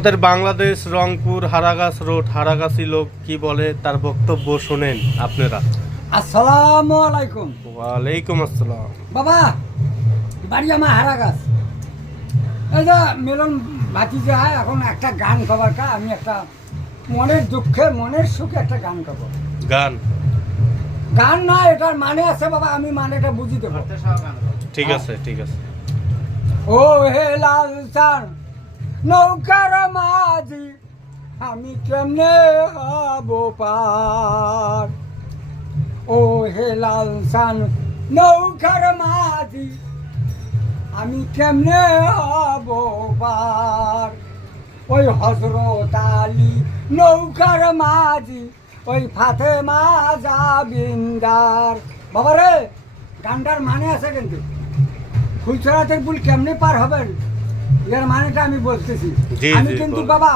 আমাদের বাংলাদেশ রংপুর হারাগাছ রোড হারাগাছি লোক কি বলে তার বক্তব্য শোনেন আপনারা। আসসালামু আলাইকুম। ওয়ালাইকুম আসসালাম। বাবা বাড়ি আমার হারাগাছ। এই যে মিলন ভাতিজা এখন একটা গান গাবার কা আমি একটা মনের দুঃখে মনের সুখে একটা গান গাবো। গান গান না, এটার মানে আছে বাবা, আমি মানেটা বুঝি দেবো। ঠিক আছে ঠিক আছে। ও হে লাল চান নৌকার মাঝি আমি কেমনে হব পার। ও হে লাল চান নৌকার মাঝি আমি কেমনে হব পার। ওই হজরত আলী নৌকার মাঝি ওই ফাতেমা জাবিন্দার। বাবা রে, গানটার মানে আছে কিন্তু ফুলছড়াতে পুল কেমনে পার হবেন এর মানেটা আমি বলতেছি। জি, আমি জি, কিন্তু বলেন। বাবা